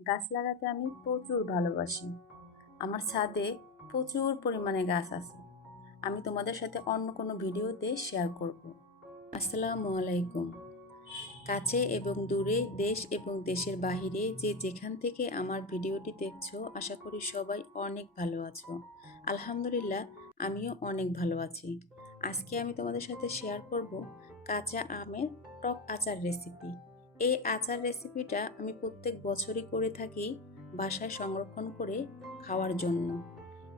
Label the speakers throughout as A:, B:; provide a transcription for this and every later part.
A: গাছ লাগাতে আমি প্রচুর ভালোবাসি। আমার ছাদে প্রচুর পরিমাণে গাছ আছে। আমি তোমাদের সাথে অন্য কোনো ভিডিওতে শেয়ার করব। আসসালামু আলাইকুম। কাছে এবং দূরে, দেশ এবং দেশের বাহিরে যে যেখান থেকে আমার ভিডিওটি দেখছ, আশা করি সবাই অনেক ভালো আছো। আলহামদুলিল্লাহ, আমিও অনেক ভালো আছি। আজকে আমি তোমাদের সাথে শেয়ার করব কাঁচা আমের টক আচার রেসিপি এই আচার রেসিপিটা আমি প্রত্যেক বছরই করে থাকি বাসায় সংরক্ষণ করে খাওয়ার জন্য।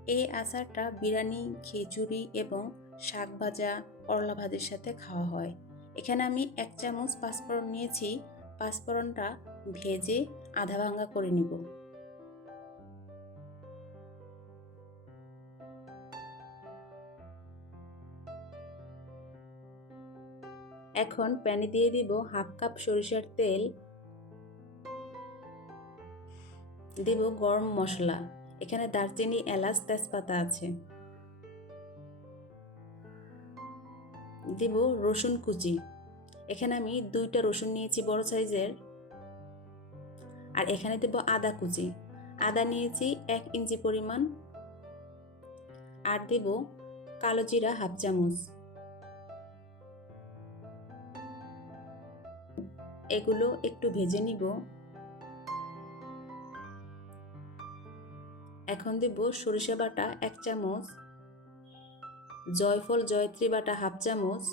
A: এই আচারটা বিরিয়ানি, খিচুড়ি এবং শাক ভাজা করলা ভাজির সাথে খাওয়া হয়। এখানে আমি এক চামচ পাঁচফোড়ন নিয়েছি। পাঁচফোড়নটা ভেজে আধা ভাঙা করে নিব। এখন প্যানে দিয়ে দিব হাফ কাপ সরিষার তেল। দেব গরম মশলা। এখানে দারচিনি, এলাচ, তেজপাতা আছে। দেব রসুন কুচি। এখানে আমি দুইটা রসুন নিয়েছি বড় সাইজের। আর এখানে দেব আদা কুচি। আদা নিয়েছি এক ইঞ্চি পরিমাণ। আর দেব কালো জিরা হাফ চামচ। এগুলো একটু ভেজে নিব। এখন দেব সরিষা বাটা এক চামচ, জয়ফল জয়ত্রী বাটা হাফ চামচ।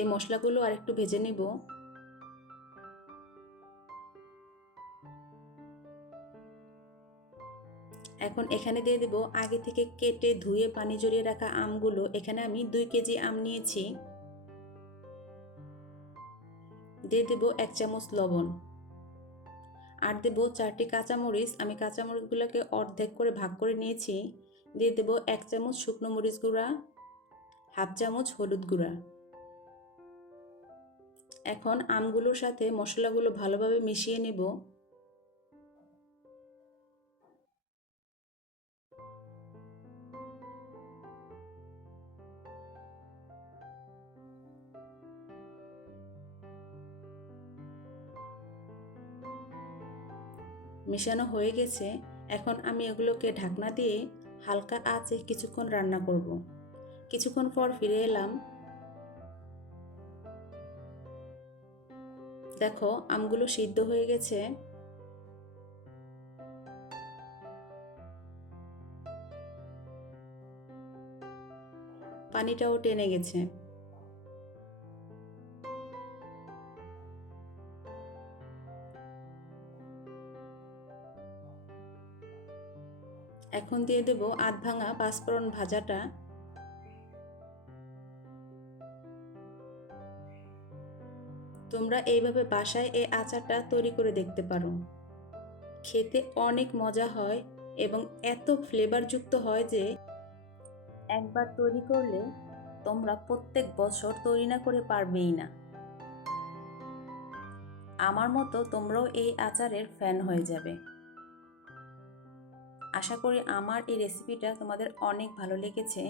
A: এই মশলাগুলো আর একটু ভেজে নিব। এখন এখানে দিয়ে দেব আগে থেকে কেটে ধুয়ে পানি জড়িয়ে রাখা আমগুলো। এখানে আমি দুই কেজি আম নিয়েছি। দিয়ে দেব এক চামচ লবণ। আর দেব চারটি কাঁচামরিচ। আমি কাঁচামরিচগুলোকে অর্ধেক করে ভাগ করে নিয়েছি। দিয়ে দেব এক চামচ শুকনো মরিচ গুঁড়া, হাফ চামচ হলুদ গুঁড়া। এখন আমগুলোর সাথে মশলাগুলো ভালোভাবে মিশিয়ে নেব। মেশানো হয়ে গেছে, এখন আমি এগুলোকে ঢাকনা দিয়ে হালকা আঁচে কিছুক্ষণ রান্না করব। কিছুক্ষণ পর ফিরে এলাম। দেখো, আমগুলো সিদ্ধ হয়ে গেছে। পানিটাও টেনে গেছে। এখন দিয়ে দেব আধ ভাঙা পাঁচফোড়ন ভাজাটা। তোমরা এইভাবে বাসায় এই আচারটা তৈরি করে দেখতে পারো। খেতে অনেক মজা হয় এবং এত ফ্লেভারযুক্ত হয় যে একবার তৈরি করলে তোমরা প্রত্যেক বছর তৈরি না করে পারবেই না। আমার মতো তোমরাও এই আচারের ফ্যান হয়ে যাবে। আশা করি আমার এই রেসিপিটা তোমাদের অনেক ভালো লেগেছে।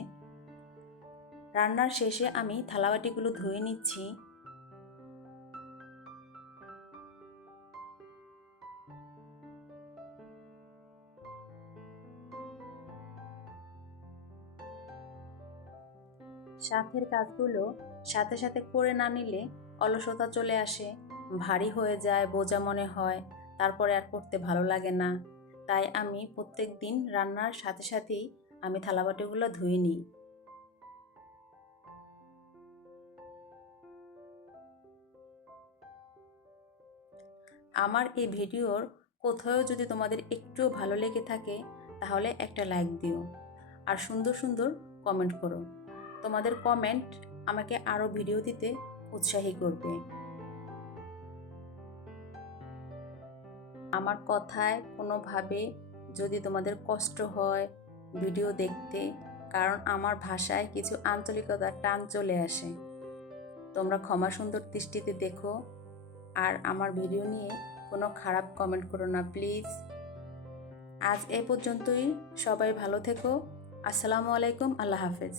A: রান্নার শেষে আমি থালাবাটিগুলো ধুয়ে নিচ্ছি। সাথের কাজগুলো সাথে সাথে করে না নিলে অলসতা চলে আসে, ভারী হয়ে যায়, বোঝা মনে হয়, তারপরে আর করতে ভালো লাগে না। তাই আমি প্রত্যেক দিন রান্নার সাথে সাথেই আমি থালাবাটিগুলো ধুয়ে নিই। আমার এই ভিডিওর কোথাও যদি তোমাদের একটুও ভালো লেগে থাকে, তাহলে একটা লাইক দিও আর সুন্দর সুন্দর কমেন্ট করো। তোমাদের কমেন্ট আমাকে আরও ভিডিও দিতে উৎসাহী করবে। আমার কথায় কোনোভাবে যদি তোমাদের কষ্ট হয় ভিডিও দেখতে, কারণ আমার ভাষায় কিছু আঞ্চলিকতার টান চলে আসে। তোমরা ক্ষমা সুন্দর দৃষ্টিতে দেখো। আর আমার ভিডিও নিয়ে কোনো খারাপ কমেন্ট করো না প্লিজ আজ এ পর্যন্তই। সবাই ভালো থেকো। আসসালামু আলাইকুম। আল্লাহ হাফেজ।